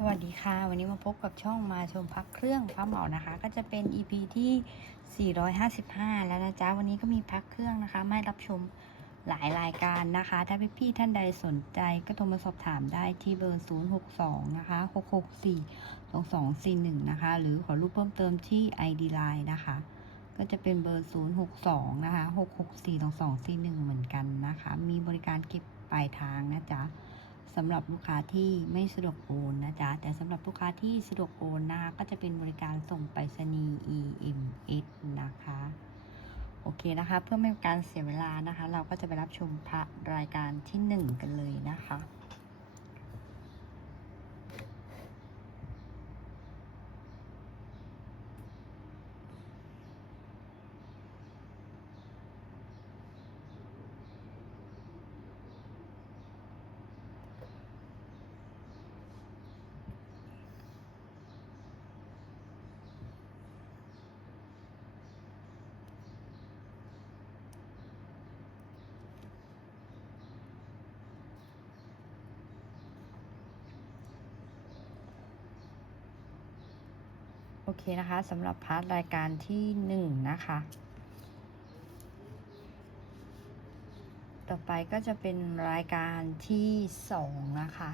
สวัสดีค่ะ วันนี้มาพบกับช่องมาชมพักเครื่องฟ้าเหมานะคะ ก็จะเป็น EP ที่ 455 แล้วนะจ๊ะ วันนี้ก็มีพักเครื่องนะคะไม่รับชมหลายรายการนะคะ ถ้าพี่ๆท่านใดสนใจก็โทรมาสอบถามได้ที่เบอร์ 062 นะคะ 664 2241 นะคะ หรือขอรูปเพิ่มเติมที่ ID Line นะคะ ก็จะเป็นเบอร์ 062 นะคะ 664 2241 เหมือนกันนะคะ มีบริการเก็บปลายทางนะจ๊ะ สำหรับลูกค้าที่ไม่สะดวกโอนนะจ๊ะ แต่สำหรับลูกค้าที่สะดวกโอนนะคะก็จะเป็นบริการส่งไปรษณีย์ EMS นะคะ โอเคนะคะ เพื่อไม่ให้การเสียเวลานะคะ เราก็จะไปรับชมพระรายการที่ 1 กันเลยนะคะ เคนะคะสำหรับพาร์ทรายการที่1นะคะ ต่อไปก็จะเป็นรายการที่2นะคะ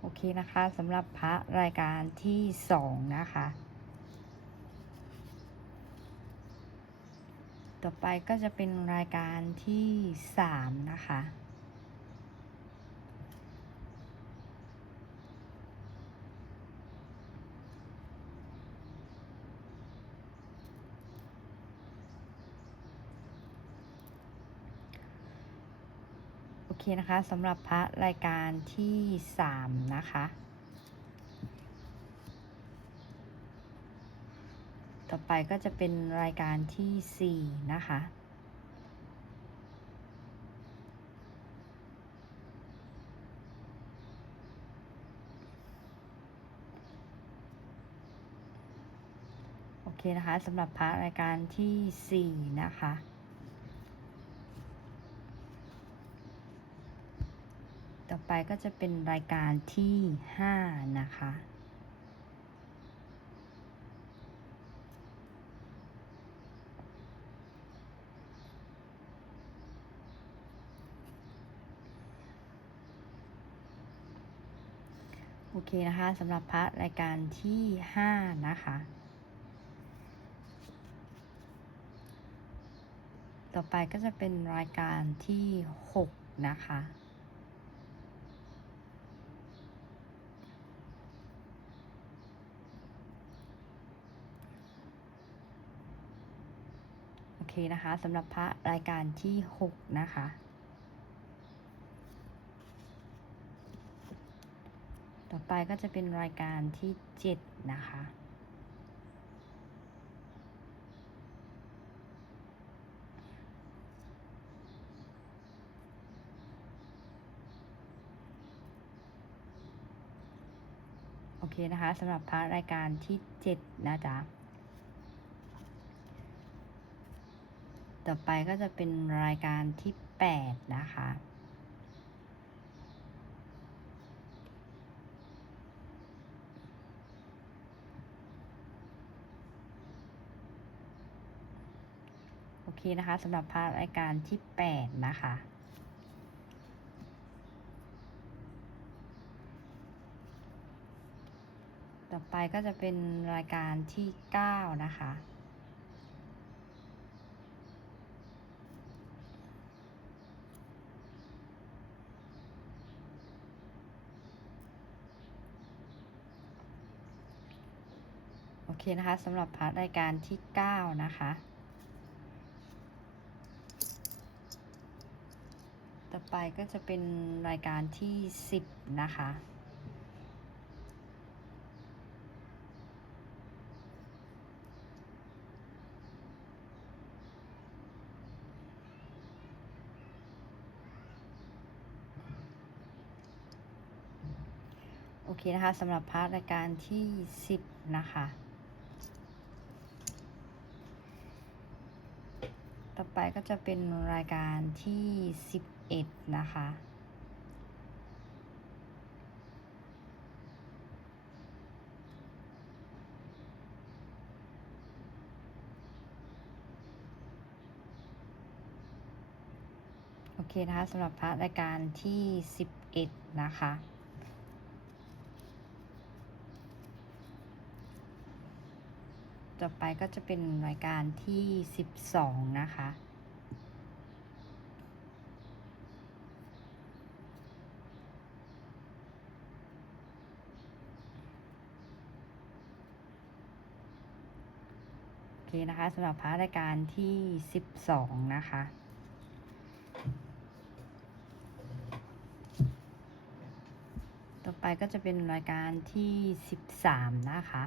โอเคนะคะสำหรับพระรายการที่ 2 นะคะ ต่อไปก็จะเป็นรายการที่3นะคะ โอเคนะคะสำหรับพระรายการที่3นะคะ ต่อ ไปก็จะเป็นรายการที่ 4 นะคะ โอเคนะคะสำหรับพระรายการที่ 4 นะคะต่อไปก็จะเป็นรายการที่ 5 นะคะ โอเคนะคะสำหรับพระรายการที่ 5 นะคะ ต่อไปก็จะเป็นรายการที่ 6 นะคะ โอเคนะคะสำหรับพระรายการที่ 6 นะคะ ต่อไปก็จะเป็นรายการที่ 7 นะคะ โอเคนะคะสำหรับพระรายการที่ 7 นะจ๊ะ ต่อไปก็จะเป็นรายการที่ 8 นะคะ โอเคนะคะสำหรับพระรายการที่ 8 นะคะ ต่อไปก็จะเป็นรายการที่ 9 นะคะโอเคนะคะสำหรับพาร์ทรายการที่ 9 นะคะ ต่อไปก็จะเป็นรายการที่ 10 นะคะ โอเคนะคะสำหรับพาร์ทรายการที่สิบนะคะต่อไปก็จะเป็นรายการที่สิ บเอ็ดนะคะ โอเคนะคะสำหรับพร์ทรายการที่สิบเอ็ดนะคะต่อไปก็จะเป็นรายการที่สิบสองนะคะ โอเค นะคะสำหรับพาร์ทรายการที่สิบสองนะคะต่อไปก็จะเป็นรายการที่สิบสามนะคะ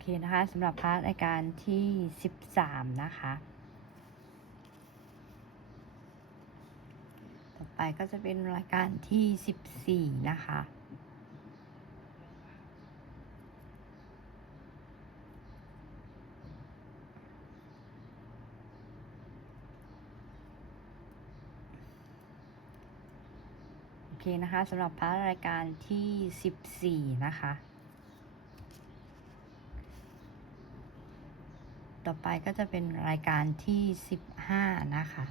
เคนะคะสำหรับพาร์ทรายการที่สิบสามนะคะ ต่อไปก็จะเป็นรายการที่สิบสี่นะคะ โอเคนะคะสำหรับพาร์ทรายการที่สิบสี่นะคะ ต่อไปก็จะเป็นรายการที่สิบห้านะคะ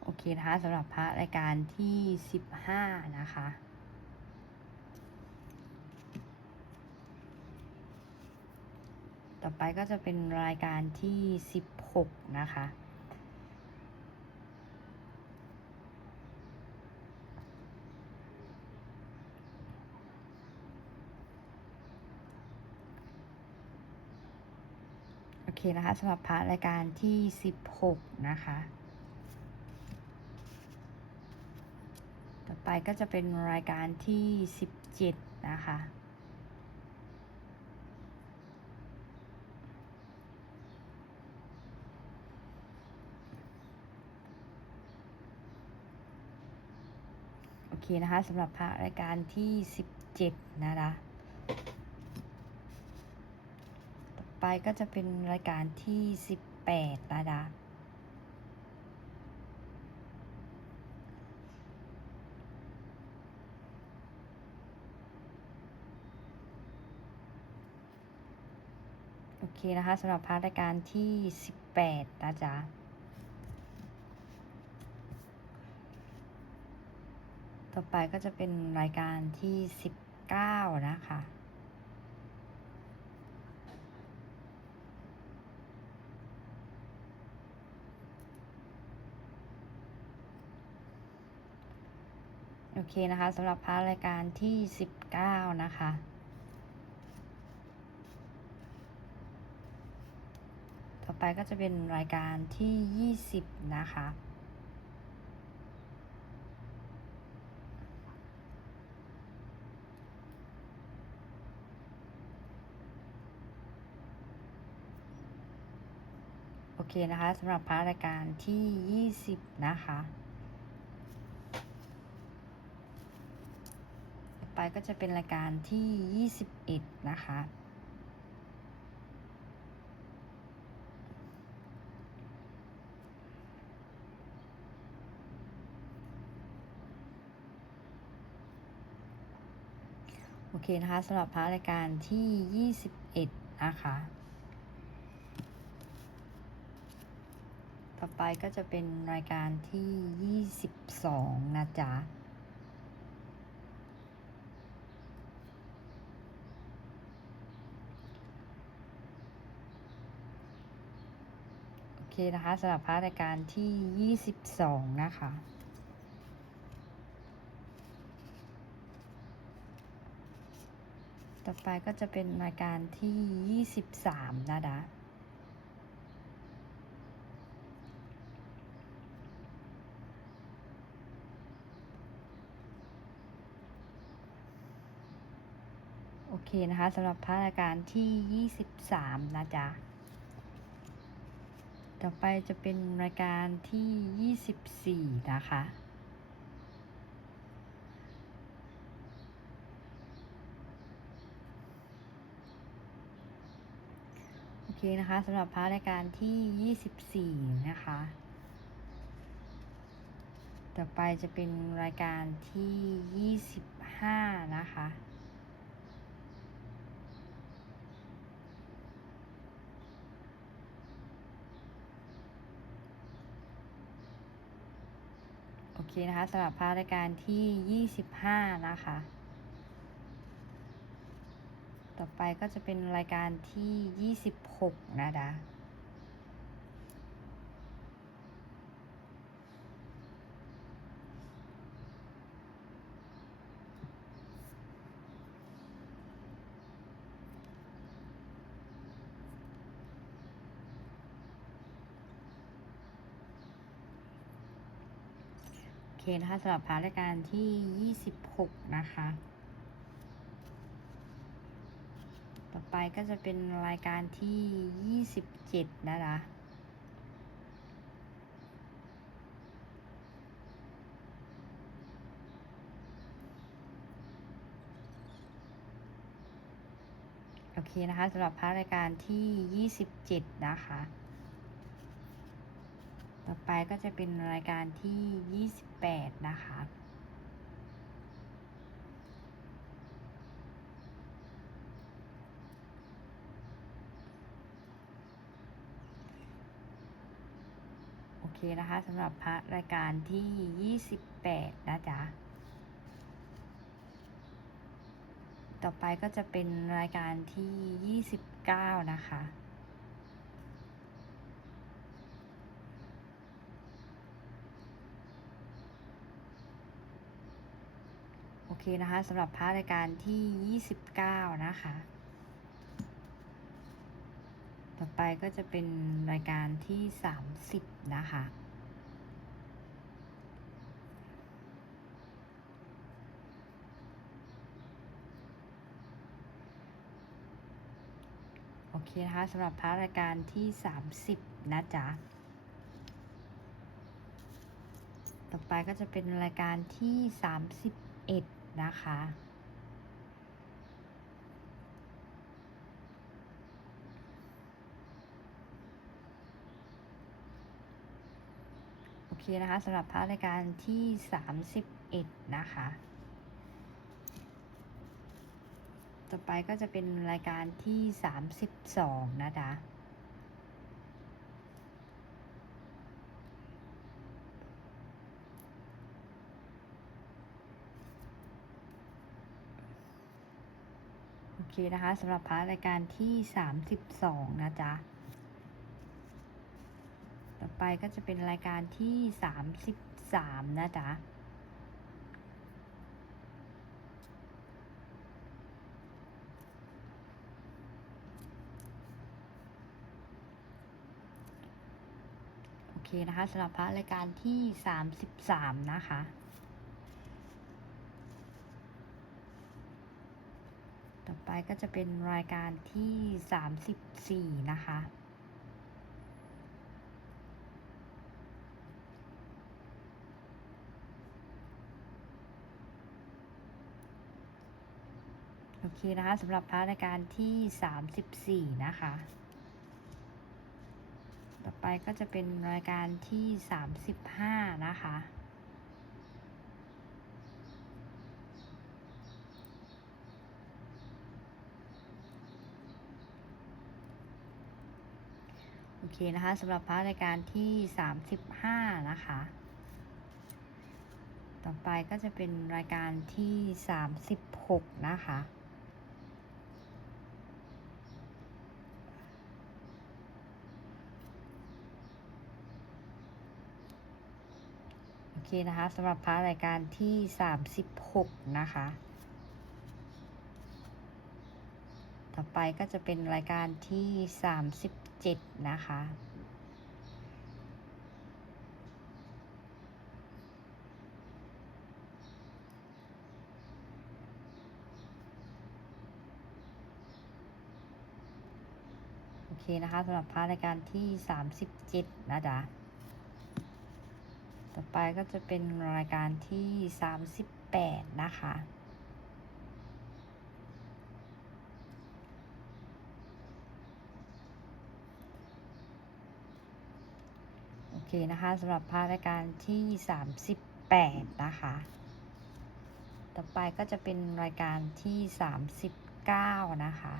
โอเคนะคะสำหรับพร์ทรายการที่สิบห้านะคะต่อไปก็จะเป็นรายการที่สิบหกนะคะ โอเค นะคะสำหรับพาร์รายการที่สิบหกนะคะ ต่อไปก็จะเป็นรายการที่สิบเจ็ดนะคะโอเคนะคะสำหรับพาร์รายการที่สิบเจ็ดนะคะ ต่อ ไปก็จะเป็นรายการที่สิบแปดนะคะโอเคนะคะสำหรับพาร์ทรายการที่สิบแปดนะจ๊ะต่อไปก็จะเป็นรายการที่สิบเก้านะคะ เคนะคะสำหรับพาร์ทรายการที่สิบเก้านะคะต่อไปก็จะเป็นรายการที่ยี่สิบนะคะโอเคนะคะสำหรับพาร์ทรายการที่ยี่สิบนะคะ ต่อไป ก็จะเป็นรายการที่ยี่สิบเอ็ดนะคะ โอเคนะคะสำหรับพาร์ทรายการที่ยี่สิบเอ็ดนะคะ ต่อไปก็จะเป็นรายการที่ยี่สิบสองนะจ๊ะ เคนะคะสำหรับพาร์ทาการที่ 22 นะคะ ต่อไปก็จะเป็นรายการที่ 23 นะดะโอเคนะคะสำหรับพาร์ทาการที่ 23 นะจ๊ะ ต่อไปจะเป็นรายการที่ 24 นะคะ โอเคนะคะสำหรับพระรายการที่ 24 นะคะ ต่อไปจะเป็นรายการที่ 25 นะคะ โอ เคนะคะสำหรับพระรายการที่ 25 นะคะ ต่อไปก็จะเป็นรายการที่ 26 นะคะ เคนะคะสำหรับพาร์ทรายการที่ 26 นะคะ ต่อไปก็จะเป็นรายการที่ 27 นะคะโอเคนะคะสำหรับพาร์ทรายการที่ 27 นะคะ ต่อไปก็จะเป็นรายการที่ 28 นะคะ โอเคนะคะสำหรับพระรายการที่ 28 นะจ๊ะ ต่อไปก็จะเป็นรายการที่ 29 นะคะ เคนะคะสำหรับพาร์ทรายการที่ 29 นะคะ ต่อไปก็จะเป็นรายการที่ 30 นะคะ โอเคนะคะสำหรับพาร์ทรายการที่ 30 นะจ๊ะต่อไปก็จะเป็นรายการที่ 31 นะคะ โอเคนะคะสำหรับพาร์ทรายการที่ 31 นะคะ ต่อไปก็จะเป็นรายการที่ 32 นะจ๊ะ เคนะคะสำหรับพาร์ทรายการที่ 32 นะจ๊ะ ต่อไปก็จะเป็นรายการที่ 33 นะจ๊ะโอเคนะคะสำหรับพระรายการที่ 33 นะคะ ไปก็จะเป็นรายการที่ 34 นะคะ โอเคนะคะสำหรับพระรายการที่ 34 นะคะ ต่อไปก็จะเป็นรายการที่ 35 นะคะ เคนะคะสำหรับพระรายการที่ 35 นะคะ ต่อไปก็จะเป็นรายการที่ 36 นะคะโอเคนะคะสำหรับพระรายการที่ 36 นะคะ ต่อไปก็จะเป็นรายการที่ จิตนะคะ โอเคนะคะสำหรับพาร์ทรายการที่ 37 นะจ๊ะต่อไปก็จะเป็นรายการที่ 38 นะคะ นะคะสำหรับพาร์ทรายการที่สามสิบแปดนะคะ ต่อไปก็จะเป็นรายการที่สามสิบเก้านะคะ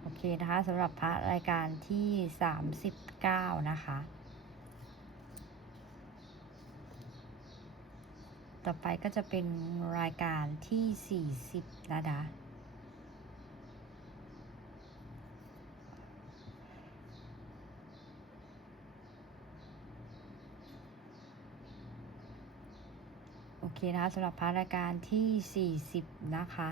โอเคนะคะสำหรับพระรายการที่ 39 นะคะ ต่อไปก็จะเป็นรายการที่ 40นะคะโอเคนะคะสำหรับพระรายการที่ 40 นะคะ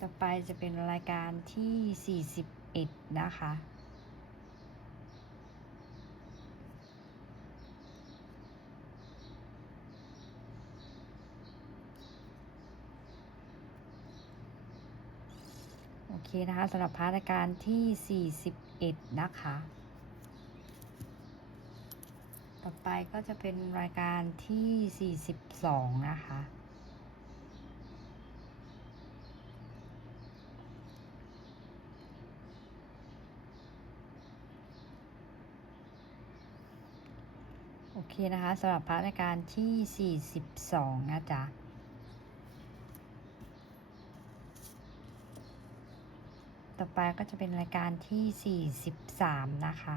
ต่อไปจะเป็นรายการที่ 41 นะคะ โอเค นะคะสำหรับพาร์ทราการที่ 41 นะคะ ต่อไปก็จะเป็นรายการที่ 42 นะคะโอเคนะคะสำหรับพาร์ทราการที่ 42 นะจ๊ะ ต่อไปก็จะเป็นรายการที่ 43 นะคะ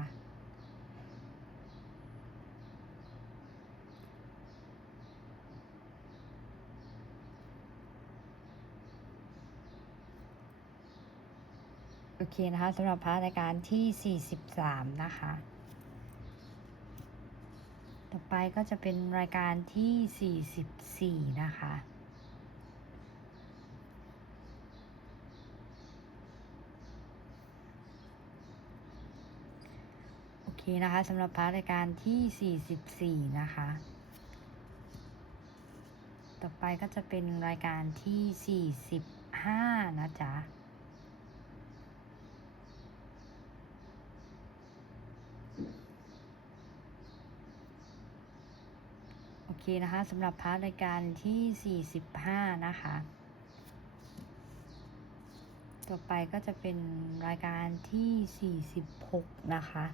โอเคนะคะสำหรับพาร์ทรายการที่ 43 นะคะ ต่อไปก็จะเป็นรายการที่ 44 นะคะ โอเค นะคะสำหรับพาร์ทรายการที่ 44 นะคะ ต่อไปก็จะเป็นรายการที่ 45 นะจ๊ะโอเคนะคะสำหรับพาร์ทรายการที่ 45 นะคะ ต่อไปก็จะเป็นรายการที่ 46 นะคะ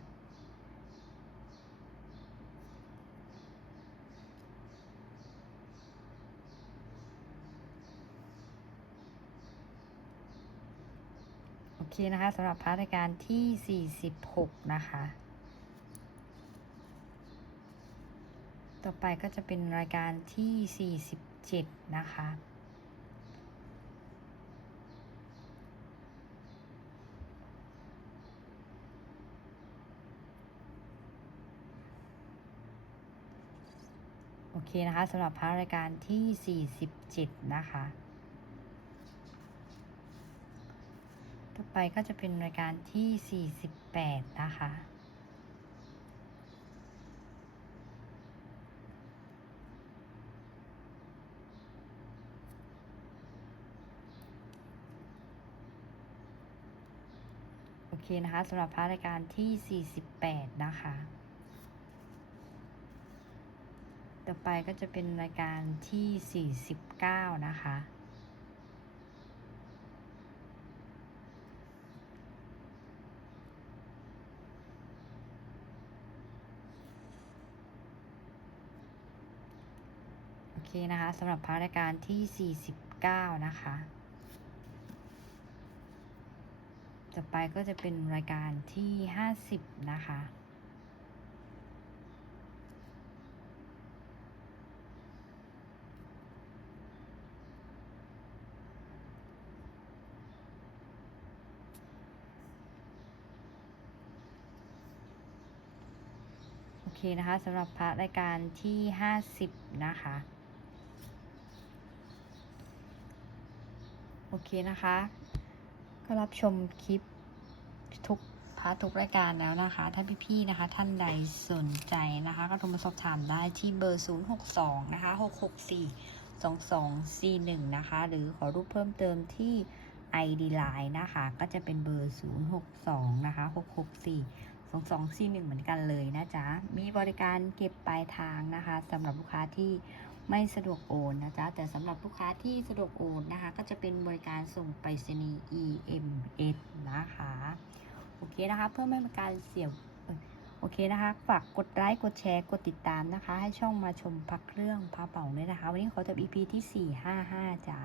เคนะคะสำหรับพาร์ทรายการที่ 46 นะคะ ต่อไปก็จะเป็นรายการที่ 47 นะคะโอเคนะคะสำหรับพาร์ทรายการที่ 47 นะคะ ต่อไปก็จะเป็นรายการที่ 48 นะคะ โอเคนะคะสำหรับพาร์ทรายการที่ 48 นะคะ ต่อไปก็จะเป็นรายการที่ 49 นะคะ โอเค นะคะสำหรับพาร์ทรายการที่ 49 นะคะต่อไปก็จะเป็นรายการที่ 50 นะคะโอเคนะคะสำหรับพระรายการที่ 50 นะคะ โอเคนะคะ ก็รับชมคลิปทุกพาร์ททุกรายการแล้วนะคะ ถ้าพี่ๆนะคะ ท่านใดสนใจนะคะ ก็โทรมาสอบถามได้ที่เบอร์ 062 นะคะ 664 2241 นะคะ หรือขอรูปเพิ่มเติมที่ ID Line นะคะ ก็จะเป็นเบอร์ 062 นะคะ 664 2241 เหมือนกันเลยนะจ๊ะ มีบริการเก็บปลายทางนะคะสำหรับลูกค้าที่ ไม่สะดวกโอนนะจ๊ะ แต่สำหรับลูกค้าที่สะดวกโอนนะคะ ก็จะเป็นบริการส่งไปรษณีย์ EMS นะคะ โอเคนะคะ เพื่อไม่เป็นการเสียโอเคนะคะ ฝากกดไลค์ กดแชร์ กดติดตามนะคะ ให้ช่องมาชมพักเครื่องพาเป่าด้วยนะคะ วันนี้ขอจบ EP ที่ 455จ้า